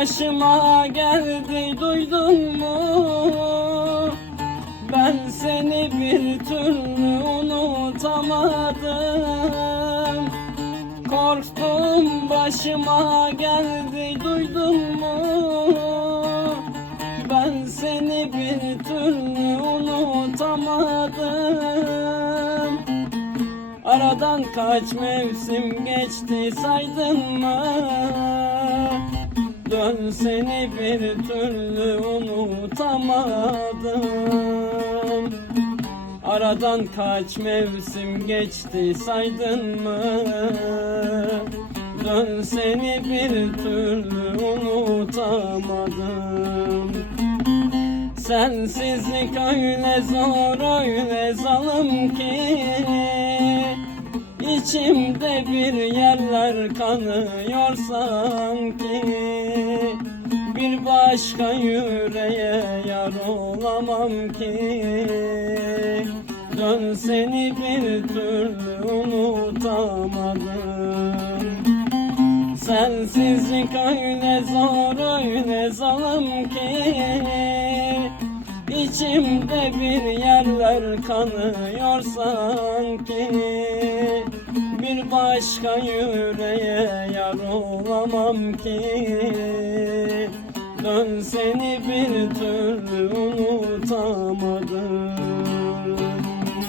başıma geldi duydun mu? Ben seni bir türlü unutamadım Korktum başıma geldi duydun mu? Ben seni bir türlü unutamadım Aradan kaç mevsim geçti saydın mı? Dön seni bir türlü unutamadım. Aradan kaç mevsim geçti saydın mı? Dön seni bir türlü unutamadım. Sensizlik öyle zor öyle zalim ki İçimde bir yerler kanıyor sanki Başka yüreğe yar olamam ki. Dön seni bir türlü unutamadım. Sensizlik öyle zor öyle zalim ki. İçimde bir yerler kanıyor sanki. Bir başka yüreğe yar olamam ki Dön seni bir türlü unutamadım